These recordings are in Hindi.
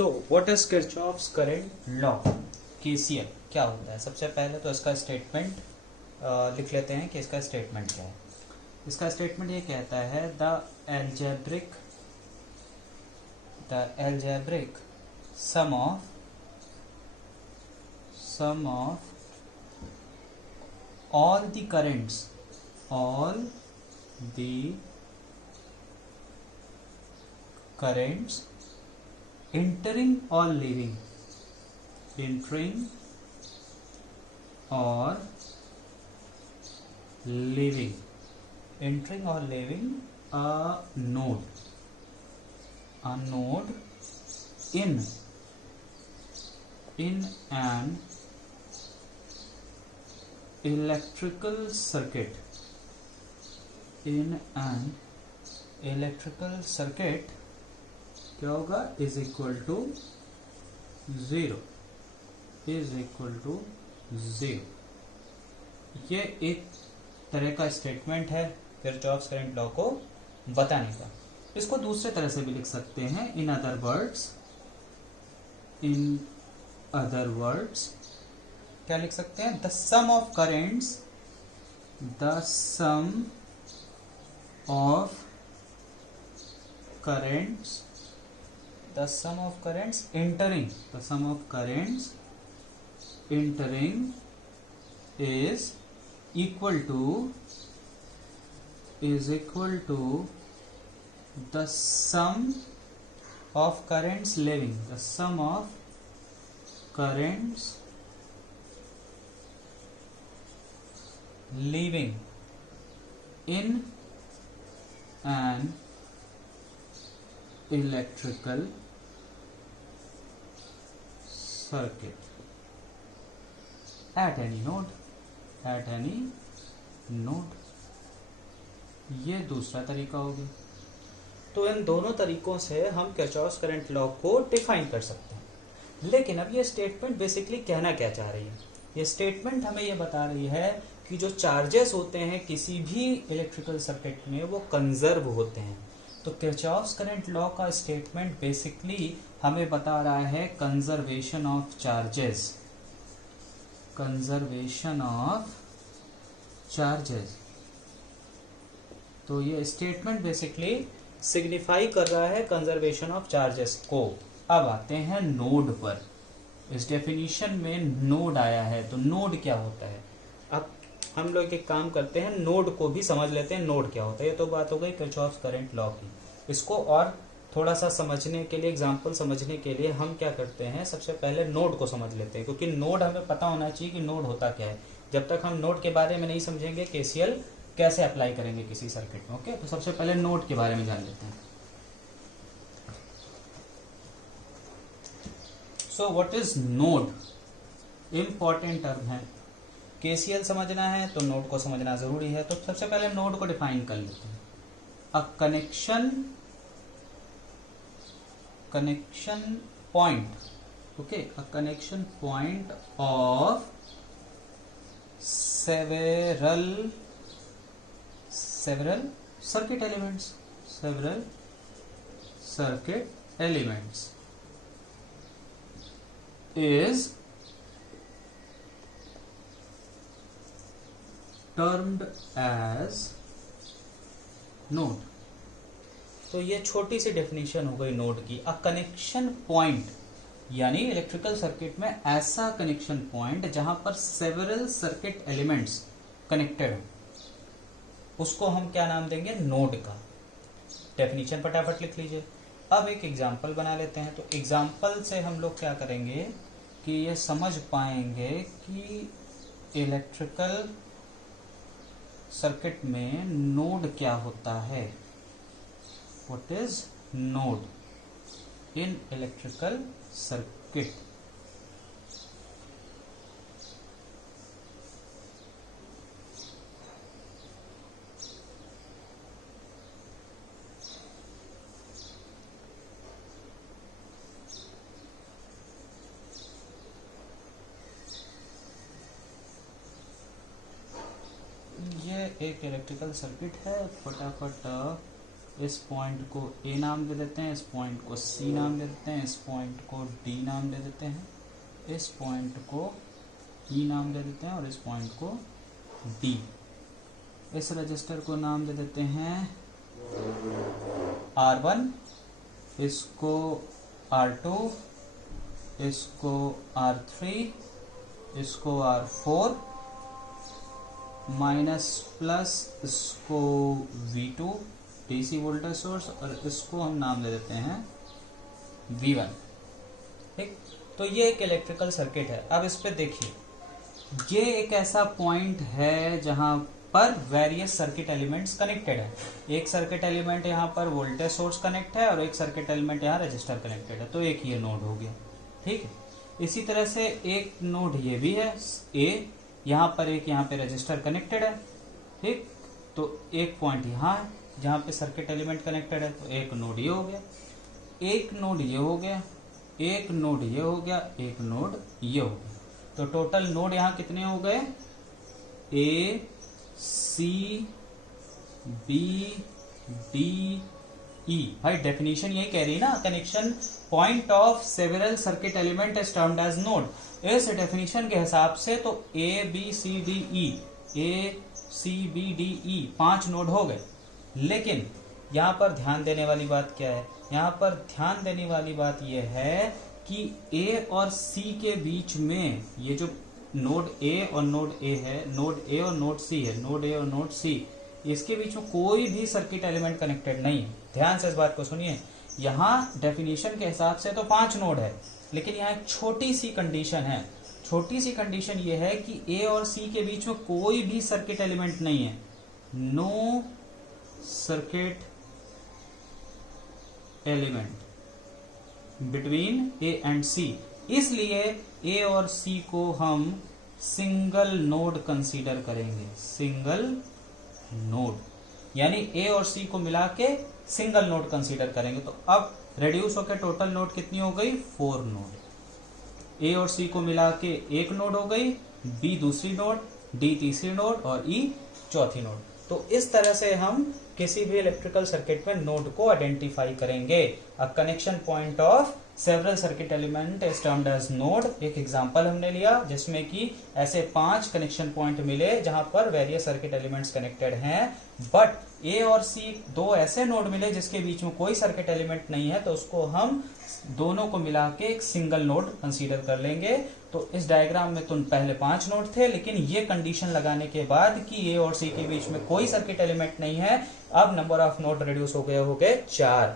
So what is Kirchhoff's current law, KCL क्या होता है? सबसे पहले तो इसका स्टेटमेंट लिख लेते हैं कि इसका स्टेटमेंट क्या है। इसका स्टेटमेंट ये कहता है the algebraic sum of all the currents entering or leaving a node in an electrical circuit क्या होगा? Is equal to zero. ये एक तरह का स्टेटमेंट है किरचॉफ्स करंट लॉ को बताने का। इसको दूसरे तरह से भी लिख सकते हैं। इन अदर वर्ड्स क्या लिख सकते हैं? The sum of currents entering is equal to the sum of currents leaving in an electrical circuit at any node। ये दूसरा तरीका हो गया। तो इन दोनों तरीकों से हम किरचॉफ्स करंट लॉ को डिफाइन कर सकते हैं। लेकिन अब ये स्टेटमेंट बेसिकली कहना क्या चाह रही है? ये स्टेटमेंट हमें ये बता रही है कि जो चार्जेस होते हैं किसी भी इलेक्ट्रिकल सर्किट में वो कंजर्व होते हैं। तो किरचॉफ्स करंट लॉ का स्टेटमेंट बेसिकली हमें बता रहा है कंजर्वेशन ऑफ चार्जेस। तो ये स्टेटमेंट बेसिकली सिग्निफाई कर रहा है कंजर्वेशन ऑफ चार्जेस को। अब आते हैं नोड पर। इस डेफिनेशन में नोड आया है, तो नोड क्या होता है? अब हम लोग एक काम करते हैं, नोड को भी समझ लेते हैं। नोड क्या होता है? ये तो बात हो गई किरचॉफ्स करंट लॉ की। इसको और थोड़ा सा समझने के लिए, एग्जांपल समझने के लिए हम क्या करते हैं, सबसे पहले नोड को समझ लेते हैं, क्योंकि नोड हमें पता होना चाहिए कि नोड होता क्या है। जब तक हम नोड के बारे में नहीं समझेंगे केसीएल कैसे अप्लाई करेंगे किसी सर्किट में। ओके, तो सबसे पहले नोड के बारे में जान लेते हैं। So what is node? Important term है। केसीएल समझना है तो नोड को समझना जरूरी है। तो सबसे पहले नोड को डिफाइन कर लेते हैं। अ connection point, okay, a connection point of several circuit elements is termed as node। तो ये छोटी सी डेफिनेशन हो गई नोड की। अ कनेक्शन पॉइंट यानी इलेक्ट्रिकल सर्किट में ऐसा कनेक्शन पॉइंट जहां पर सेवरल सर्किट एलिमेंट्स कनेक्टेड हो, उसको हम क्या नाम देंगे? नोड का। डेफिनेशन फटाफट लिख लीजिए। अब एक एग्जांपल बना लेते हैं। तो एग्जांपल से हम लोग क्या करेंगे कि ये समझ पाएंगे कि इलेक्ट्रिकल सर्किट में नोड क्या होता है। What is node in electrical circuit? ये एक इलेक्ट्रिकल सर्किट है। फटाफट इस पॉइंट को ए नाम दे देते हैं, इस पॉइंट को सी नाम दे देते हैं, इस पॉइंट को डी नाम दे देते हैं, इस पॉइंट को ई नाम दे देते हैं और इस पॉइंट को डी। इस रजिस्टर को नाम दे देते हैं R1, इसको R2, इसको R3, इसको R4 माइनस प्लस इसको V2 डीसी वोल्टेज सोर्स और इसको हम नाम दे देते हैं V1। ठीक, तो ये एक इलेक्ट्रिकल सर्किट है। अब इस पे देखिए, ये एक ऐसा पॉइंट है जहां पर वेरियस सर्किट एलिमेंट्स कनेक्टेड है। एक सर्किट एलिमेंट यहाँ पर वोल्टेज सोर्स कनेक्ट है और एक सर्किट एलिमेंट यहाँ रजिस्टर कनेक्टेड है, तो एक ये नोड हो गया। ठीक है, इसी तरह से एक नोड ये भी है ए, यहाँ पर एक यहाँ पे रजिस्टर कनेक्टेड है। ठीक, तो एक पॉइंट यहाँ है जहाँ पे सर्किट एलिमेंट कनेक्टेड है, तो एक नोड ये हो गया, एक नोड ये हो गया, एक नोड ये हो गया, एक नोड ये हो गया। तो टोटल नोड यहाँ कितने हो गए? A C B D E. भाई डेफिनेशन यही कह रही है ना, connection point of several circuit element is termed as node. इस डेफिनेशन के हिसाब से तो A B C D E, A C B D E 5 node हो गए। लेकिन यहाँ पर ध्यान देने वाली बात क्या है? यहाँ पर ध्यान देने वाली बात यह है कि ए और सी के बीच में ये जो नोड ए और नोड ए है, नोड ए और नोड सी है, नोड ए और नोड सी, इसके बीच में कोई भी सर्किट एलिमेंट कनेक्टेड नहीं है। ध्यान से इस बात को सुनिए, यहाँ डेफिनेशन के हिसाब से तो 5 नोड है, लेकिन यहाँ एक छोटी सी कंडीशन है। छोटी सी कंडीशन ये है कि ए और सी के बीच में कोई भी सर्किट एलिमेंट नहीं है। No circuit element between A and C. इसलिए ए और सी को हम सिंगल नोड कंसीडर करेंगे। सिंगल नोड यानी ए और सी को मिला के सिंगल नोड कंसीडर करेंगे। तो अब रेड्यूस होकर टोटल नोड कितनी हो गई? 4 नोड। ए और सी को मिला के एक नोड हो गई, बी दूसरी नोड, डी तीसरी नोड और ई चौथी नोड। तो इस तरह से हम किसी भी इलेक्ट्रिकल सर्किट में नोड को आइडेंटिफाई करेंगे। A connection point of several circuit element is termed as node. एक एग्जांपल हमने लिया जिसमें कि ऐसे 5 कनेक्शन पॉइंट मिले जहां पर वेरियस सर्किट एलिमेंट्स कनेक्टेड हैं, बट ए और सी 2 ऐसे नोड मिले जिसके बीच में कोई सर्किट एलिमेंट नहीं है, तो उसको हम दोनों को मिला के एक सिंगल नोड कंसीडर कर लेंगे। तो इस डायग्राम में तो पहले 5 नोड थे, लेकिन ये कंडीशन लगाने के बाद कि ए और सी के बीच में कोई सर्किट एलिमेंट नहीं है, अब नंबर ऑफ नोड रिड्यूस हो गए 4।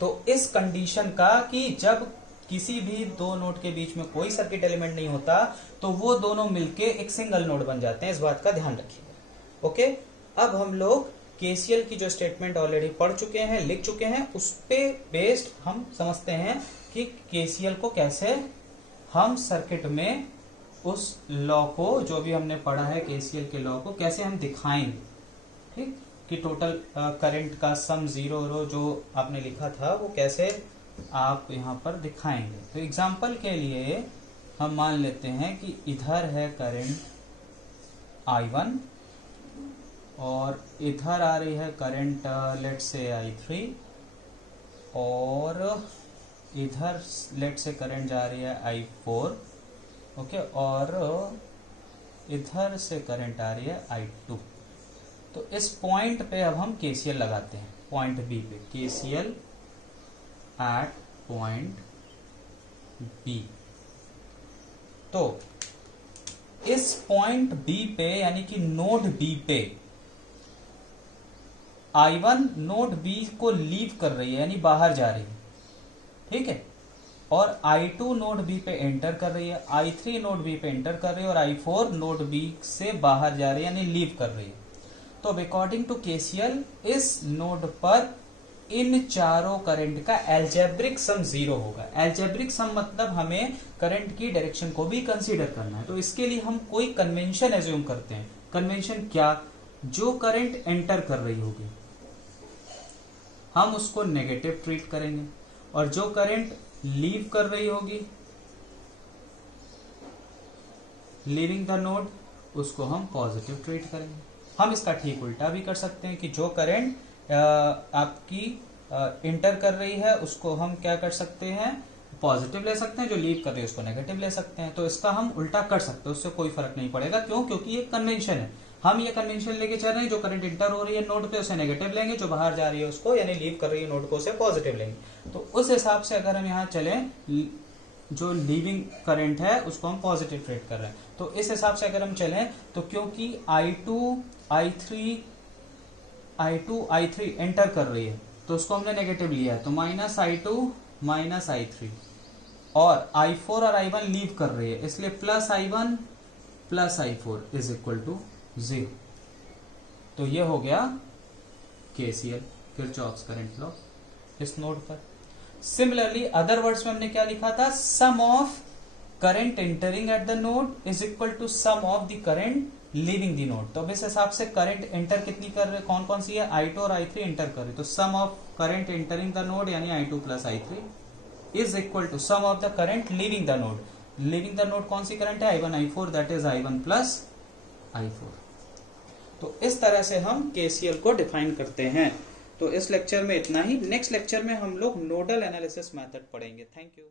तो इस कंडीशन का कि जब किसी भी 2 नोड के बीच में कोई सर्किट एलिमेंट नहीं होता तो वो दोनों मिलके एक सिंगल नोड बन जाते हैं। इस बात का ध्यान रखिएगा। ओके, अब हम लोग केसीएल की जो स्टेटमेंट ऑलरेडी पढ़ चुके हैं, लिख चुके हैं, उस पे बेस्ड हम समझते हैं कि केसीएल को कैसे हम सर्किट में उस लॉ को, जो भी हमने पढ़ा है केसीएल के लॉ को, कैसे हम दिखाएंगे। ठीक, कि टोटल करंट का सम 0 जो आपने लिखा था वो कैसे आप यहाँ पर दिखाएंगे। तो एग्जांपल के लिए हम मान लेते हैं कि इधर है करंट I1 और इधर आ रही है करंट लेट से I3 और इधर लेट से करंट जा रही है I4। ओके, और इधर से करंट आ रही है I2। तो इस पॉइंट पे अब हम केसीएल लगाते हैं, पॉइंट बी पे केसीएल एट पॉइंट बी। तो इस पॉइंट बी पे यानी कि नोड बी पे I1 नोड बी को लीव कर रही है यानी बाहर जा रही है। ठीक है, और I2 नोड बी पे एंटर कर रही है, I3 नोड बी पे एंटर कर रही है और I4 नोड बी से बाहर जा रही है यानी लीव कर रही है। तो अकॉर्डिंग टू केसीएल इस नोड पर इन चारों करंट का एल्जेब्रिक सम 0 होगा। एल्जेब्रिक सम मतलब हमें करंट की डायरेक्शन को भी कंसीडर करना है। तो इसके लिए हम कोई कन्वेंशन एज्यूम करते हैं। कन्वेंशन क्या? जो करंट एंटर कर रही होगी हम उसको नेगेटिव ट्रीट करेंगे और जो करंट लीव कर रही होगी, लीविंग द नोड, उसको हम पॉजिटिव ट्रीट करेंगे। हम इसका ठीक उल्टा भी कर सकते हैं कि जो करंट आपकी इंटर कर रही है उसको हम क्या कर सकते हैं, पॉजिटिव ले सकते हैं, जो लीव कर रही है उसको नेगेटिव ले सकते हैं। तो इसका हम उल्टा कर सकते हैं, उससे कोई फर्क नहीं पड़ेगा। क्यों? क्योंकि ये कन्वेंशन है, हम ये कन्वेंशन लेके चल रहे हैं, जो करंट इंटर हो रही है नोड पे उसे नेगेटिव लेंगे, जो बाहर जा रही है उसको यानी लीव कर रही है नोड को उसे पॉजिटिव लेंगे। तो उस हिसाब से अगर हम यहाँ चलें, जो लीविंग करंट है उसको हम पॉजिटिव ट्रीट कर रहे हैं, तो इस हिसाब से अगर हम चलें तो क्योंकि I2 I3 एंटर कर रही है तो उसको हमने नेगेटिव लिया है, तो -I2 -I3, और I4 और I1 लीव कर रही है इसलिए +I1 +I4 is equal to 0। तो ये हो गया KCL, किरचॉफ्स करंट लॉ इस नोड पर। सिमिलरली अदर वर्ड्स में हमने क्या लिखा था, sum of current entering at the node is equal to sum of the current leaving the node. तो अब इस हिसाब से करंट एंटर कितनी कर रहे, कौन कौन सी है, I2 और I3 एंटर कर रहे, तो sum of current entering the node यानी I2 + I3 is equal to sum of the current leaving the node. Leaving the node कौन सी करंट है, I1 I4, that is I1 + I4। तो इस तरह से हम KCL को डिफाइन करते हैं। तो इस लेक्चर में इतना ही। नेक्स्ट लेक्चर में हम लोग नोडल एनालिसिस मेथड पढ़ेंगे। Thank you.